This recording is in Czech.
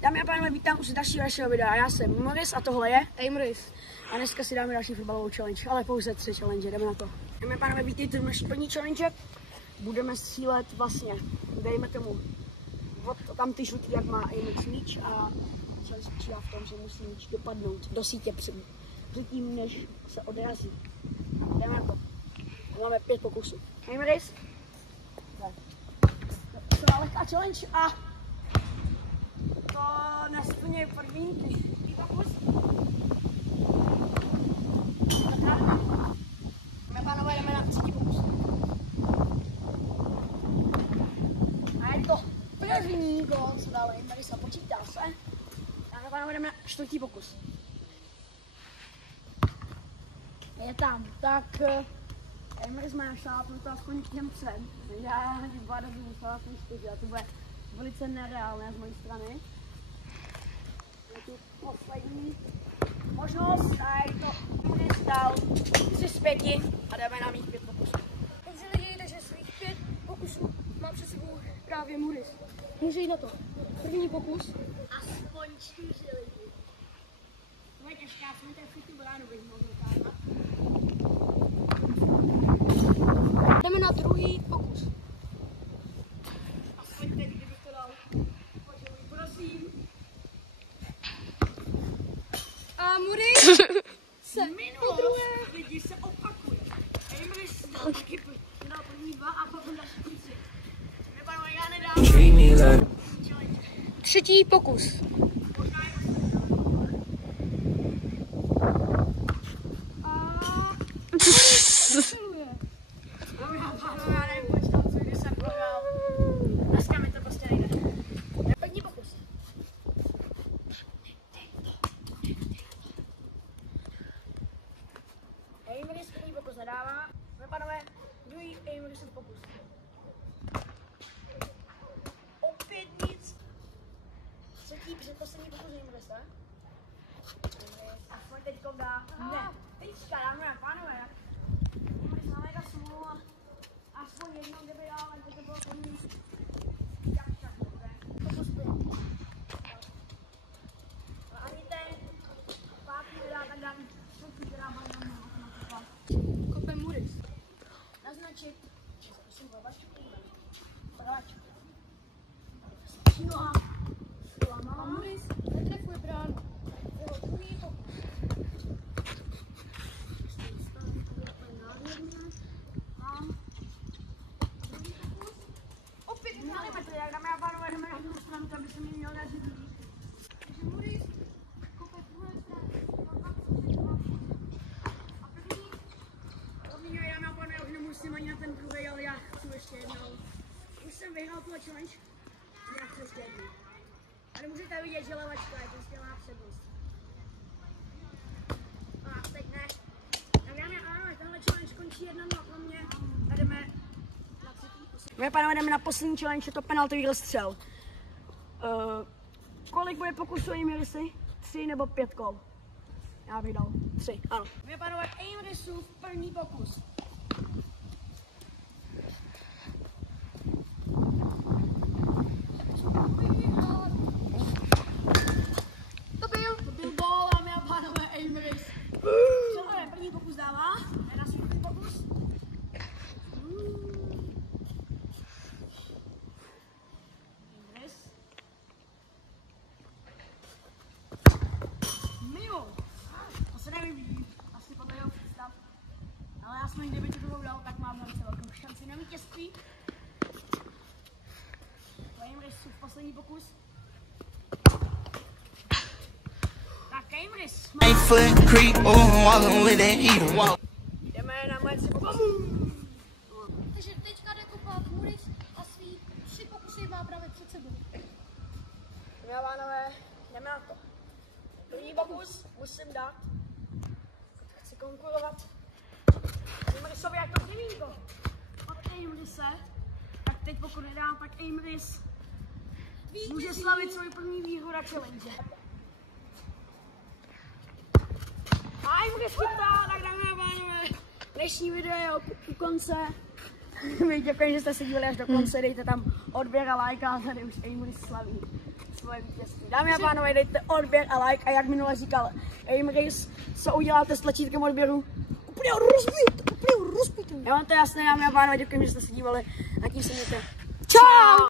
Dámy a pánové, vítám už dalšího vašeho videa. Já jsem Morris a tohle je Amris. A dneska si dáme další fotbalovou challenge, ale pouze 3 challenge, jdeme na to. Dámy a pánové, vítejte v naší první challenge. Budeme střílet vlastně, dejme tomu, od tam ty žlutý, jak má Amris míč a challenge spočívá v tom, že musí míč dopadnout do sítě předtím, než se odrazí. Jdeme na to. Máme 5 pokusů. Amris. To je lehká challenge a to nesplňuje podmínky. Dáme pánové, jdeme na 3. pokus. A je to první gól, co dal Amris a počítá se. Dáme pánové, jdeme na 4. pokus. Je tam, tak Amris má šlápnuto aspoň těm třem. Já na těch 2 doby musela aspoň 4 a to bude velice nereálné z mojí strany. Je tu poslední možnost a je to Amris dal 3 z 5 a jdeme na mých 5 pokusů. Takže nedějte, že svých 5 pokusů má před sebou právě Morris. Může jít na to. První pokus. Aspoň 4 lidi. To je těžké, já jsem tady tu bránu bych mohl ukázat. Jdeme na druhý pokus. Aspoň teď, kdybych to dal. Poželuji, prosím. A Morris se Minulost lidi se opakuje. Amris dal taky dal první 2 a potom další 3. Nepánové, já nedám. třetí pokus. Dneska mi to prostě nejde. První pokus. Amris první pokus nedává. Pánové, druhý Amrisův pokus. Opět nic. Třetí předposlední pokus Amrise. Aspoň teďko dá. Ne, teďka dáme a pánové. Amris má mega smůlu a aspoň jednou, kdyby dal, ale to bylo první. Tak dobré. Pokus byl. Ale ani ten pátý nedá, tak dám čtvrtý, která má jenom na Kope Morris. naznačit, že se prosím hlavačku kůvem. Hlavačku. No a A Morris netrefuje bránu. Jeho druhý pokus. opět nemáme to, jak dáme a pánové, jdeme na druhou stranu, aby se mi měl dařit líp. Takže Morris kope z druhé strany. A první dáme a pánové, už nemusím ani na ten druhý, ale já chci ještě jednou. Už jsem vyhrál tuhle challenge, já chci ještě jednou. Ale můžete vidět, že levačka je prostě má přednost. A teď ne. Tak dáme a pánové, tahle challenge končí 1-0 pro mě a jdeme na 3. pokus. My pánové, jdeme na poslední challenge, je to penaltový rozstřel. Kolik bude pokusů Amrisy? 3 nebo 5 kol? Já bych dal 3, ano. My pánové, Amrisův první pokus. To byl gól, dámy a pánové, Amris. Co je, první pokus dává? Je na svůj první pokus. Amris. Mimo. To se nevyvíjí. Asi podle jeho představ. Ale já jsem, kdyby to toho dal, tak mám velice velkou šanci na vítězství. To je Amrisův poslední pokus. Tak Amris. Jdeme na moje 3 pokusy. Takže teďka jde kopat Morris a svý 3 pokusy má právě před sebou. Dámy a pánové, jdeme na to. První pokus musím dát. Chci konkurovat Amrisovi jako prvníko. Od Amrise. Tak teď pokud nedám, tak Amris může slavit svůj první výhru na challenge. A Amris chytá, tak dámy a pánové. Dnešní video je u konce. Děkuji, že jste se dívali až do konce, dejte tam odběr a like a tady už Amris slaví svoje vítězství. Dámy a pánové, dejte odběr a like a jak minule říkal Aim Race, co uděláte s tlačítkem odběru? Úplně rozbít. Já vám to jasné, dámy a pánové, děkuji, že jste se dívali a tím se mějte. Čau!